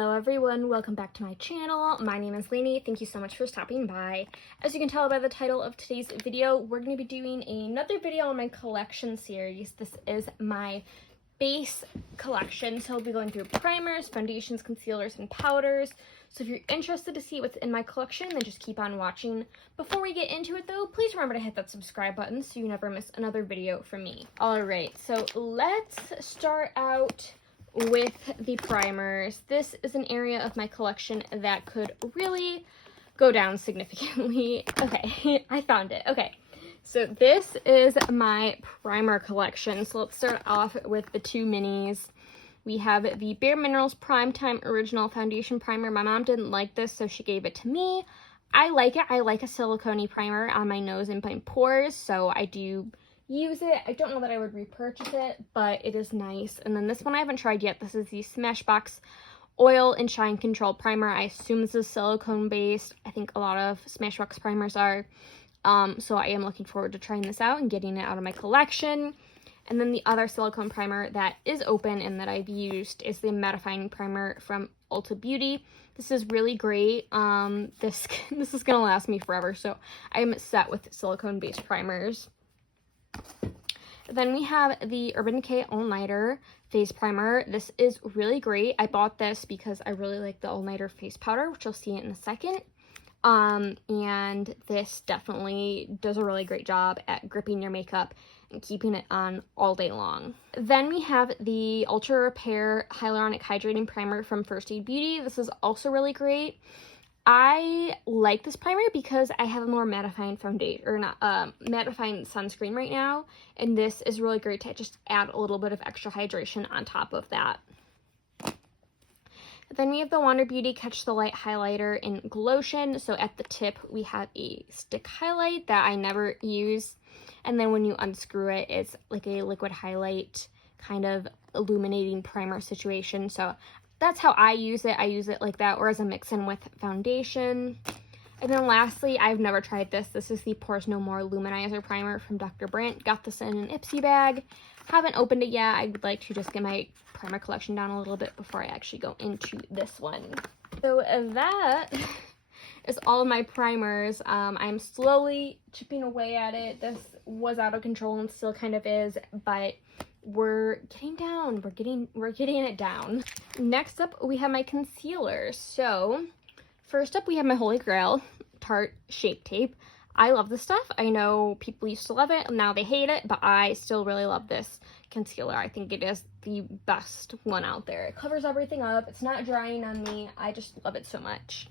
Hello everyone, welcome back to my channel. My name is Lainey. Thank you so much for stopping by. As you can tell by the title of today's video, we're going to be doing another video on my collection series. This is my base collection, so I'll be going through primers, foundations, concealers, and powders. So if you're interested to see what's in my collection, then just keep on watching. Before we get into it though, please remember to hit that subscribe button so you never miss another video from me. Alright, so let's start out with the primers. This is an area of my collection that could really go down significantly. Okay, I found it. Okay, so this is my primer collection. So let's start off with the two minis. We have the Bare Minerals Primetime Original Foundation Primer. My mom didn't like this, so she gave it to me. I like it. I like a silicone primer on my nose and my pores, so I do use it. I don't know that I would repurchase it, but it is nice. And then this one I haven't tried yet. This is the Smashbox Oil and Shine Control Primer. I assume this is silicone based. I think a lot of Smashbox primers are. So I am looking forward to trying this out and getting it out of my collection. And then the other silicone primer that is open and that I've used is the mattifying primer from Ulta Beauty. This is really great. This is gonna last me forever, so I'm set with silicone based primers. Then we have the Urban Decay All Nighter Face Primer. This is really great. I bought this because I really like the All Nighter face powder, which you'll see in a second. And this definitely does a really great job at gripping your makeup and keeping it on all day long. Then we have the Ultra Repair Hyaluronic Hydrating Primer from First Aid Beauty. This is also really great. I like this primer because I have a more mattifying foundation, or not, mattifying sunscreen right now, and this is really great to just add a little bit of extra hydration on top of that. Then we have the Wander Beauty Catch the Light Highlighter in Glotion. So at the tip, we have a stick highlight that I never use, and then when you unscrew it, it's like a liquid highlight kind of illuminating primer situation. So that's how I use it. I use it like that, or as a mix-in with foundation. And then lastly, I've never tried this. This is the Pores No More Luminizer Primer from Dr. Brandt. Got this in an Ipsy bag. Haven't opened it yet. I would like to just get my primer collection down a little bit before I actually go into this one. So that is all of my primers. I'm slowly chipping away at it. This was out of control and still kind of is, but we're getting down. We're getting it down. Next up, we have my concealers. So first up, we have my Holy Grail Tarte Shape Tape. I love this stuff. I know people used to love it, now they hate it, but I still really love this concealer. I think it is the best one out there. It covers everything up. It's not drying on me. I just love it so much.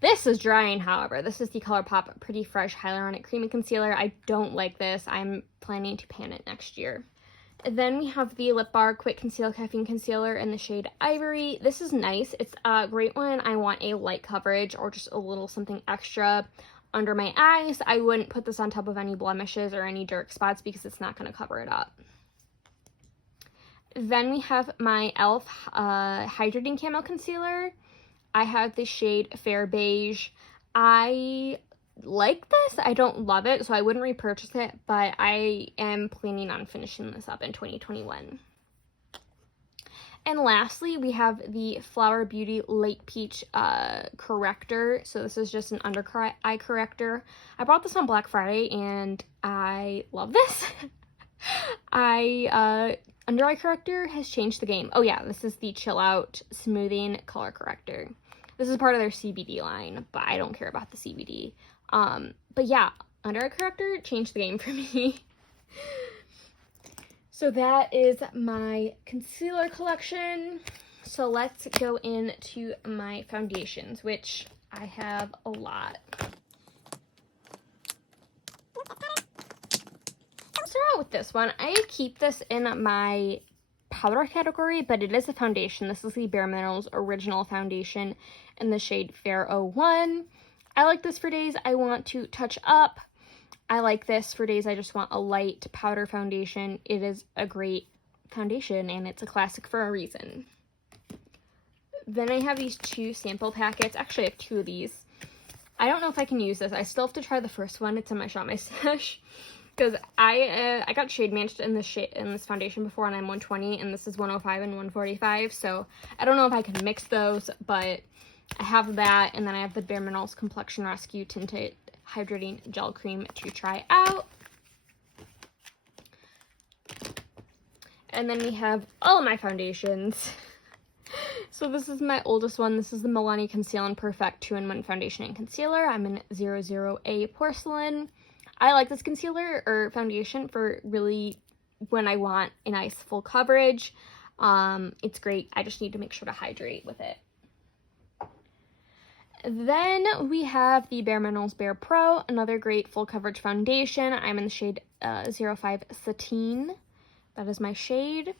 This is drying, however. This is the ColourPop Pretty Fresh Hyaluronic Creamy Concealer. I don't like this. I'm planning to pan it next year. Then we have the Lip Bar Quick Conceal Caffeine Concealer in the shade Ivory. This is nice. It's a great one. I want a light coverage or just a little something extra under my eyes. I wouldn't put this on top of any blemishes or any dark spots because it's not going to cover it up. Then we have my e.l.f. Hydrating Camo Concealer. I have the shade Fair Beige. I like this. I don't love it, so I wouldn't repurchase it, but I am planning on finishing this up in 2021. And lastly, we have the Flower Beauty Light Peach corrector. So this is just an under eye corrector. I bought this on Black Friday and I love this. Under eye corrector has changed the game. Oh yeah, this is the Chill Out Smoothing Color Corrector. This is part of their CBD line, but I don't care about the CBD. But yeah, under eye corrector changed the game for me. So that is my concealer collection. So let's go into my foundations, which I have a lot. Let's start out with this one. I keep this in my powder category, but it is a foundation. This is the Bare Minerals Original Foundation in the shade Fair 01. I like this for days I want to touch up. I like this for days I just want a light powder foundation. It is a great foundation and it's a classic for a reason. Then I have these two sample packets. Actually, I have two of these. I don't know if I can use this. I still have to try the first one. It's in my Shop My Stash. because I got shade matched in this foundation before, and I'm 120, and this is 105 and 145. So I don't know if I can mix those, but I have that, and then I have the Bare Minerals Complexion Rescue Tinted Hydrating Gel Cream to try out. And then we have all of my foundations. So this is my oldest one. This is the Milani Conceal and Perfect 2-in-1 Foundation and Concealer. I'm in 00A Porcelain. I like this concealer or foundation for really when I want a nice full coverage. It's great. I just need to make sure to hydrate with it. Then we have the Bare Minerals Bare Pro, another great full coverage foundation. I'm in the shade 05 Satine. That is my shade.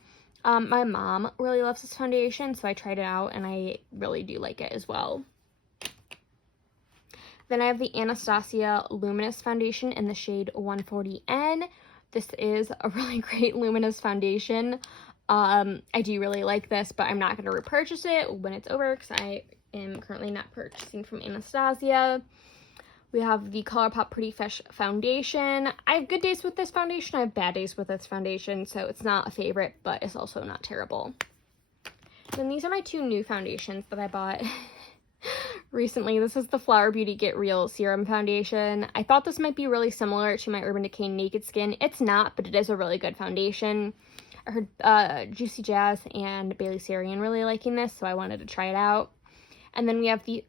My mom really loves this foundation, so I tried it out, and I really do like it as well. Then I have the Anastasia Luminous Foundation in the shade 140N. This is a really great luminous foundation. I do really like this, but I'm not going to repurchase it when it's over because I am currently not purchasing from Anastasia. We have the ColourPop Pretty Fresh Foundation. I have good days with this foundation. I have bad days with this foundation, so it's not a favorite, but it's also not terrible. Then these are my two new foundations that I bought recently. This is the Flower Beauty Get Real Serum Foundation. I thought this might be really similar to my Urban Decay Naked Skin. It's not, but it is a really good foundation. I heard Juicy Jazz and Bailey Sarian really liking this, so I wanted to try it out. And then we have the...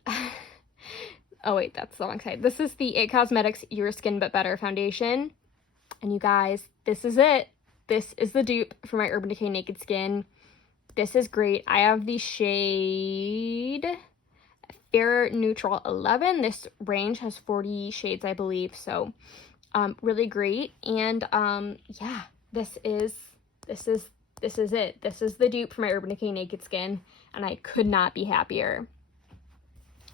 oh wait, that's the wrong side. This is the IT Cosmetics Your Skin But Better Foundation. And you guys, this is it. This is the dupe for my Urban Decay Naked Skin. This is great. I have the shade Fair Neutral 11. This range has 40 shades, I believe. So, really great. And, yeah, this is it. This is the dupe for my Urban Decay Naked Skin. And I could not be happier.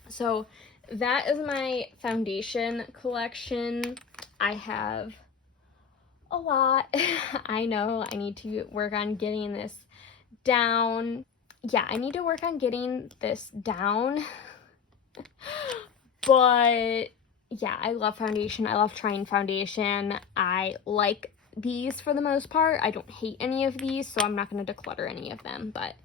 So, that is my foundation collection. I have a lot. I know I need to work on getting this down. Yeah, I need to work on getting this down. But yeah, I love foundation. I love trying foundation. I like these for the most part. I don't hate any of these, so I'm not going to declutter any of them, but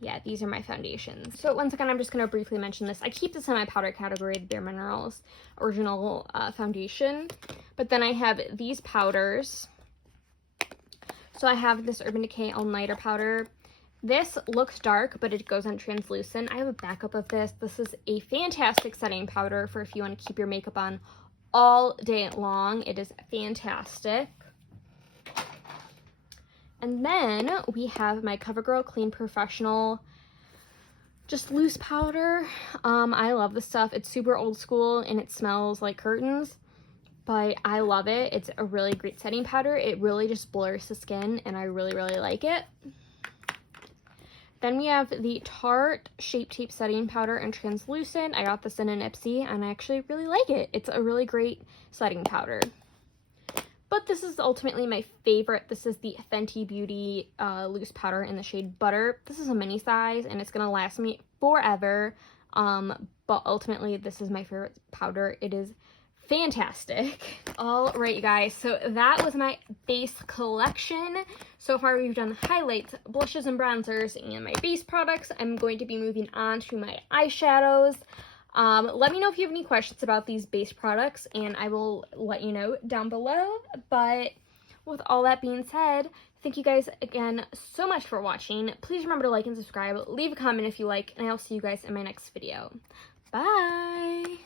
yeah, these are my foundations. So once again, I'm just going to briefly mention this. I keep this in my powder category, the Bare Minerals Original Foundation. But then I have these powders. So I have this Urban Decay All Nighter powder. This looks dark, but it goes on translucent. I have a backup of this. This is a fantastic setting powder for if you want to keep your makeup on all day long. It is fantastic. And then we have my CoverGirl Clean Professional just loose powder. I love this stuff. It's super old school and it smells like curtains, but I love it. It's a really great setting powder. It really just blurs the skin and I really, really like it. Then we have the Tarte Shape Tape Setting Powder in Translucent. I got this in an Ipsy and I actually really like it. It's a really great setting powder. But this is ultimately my favorite. This is the Fenty Beauty loose powder in the shade Butter. This is a mini size and it's going to last me forever. But ultimately, this is my favorite powder. It is fantastic. All right, you guys. So that was my base collection. So far, we've done highlights, blushes, and bronzers, and my base products. I'm going to be moving on to my eyeshadows. Let me know if you have any questions about these base products, and I will let you know down below. But with all that being said, thank you guys again so much for watching. Please remember to like and subscribe. Leave a comment if you like, and I'll see you guys in my next video. Bye!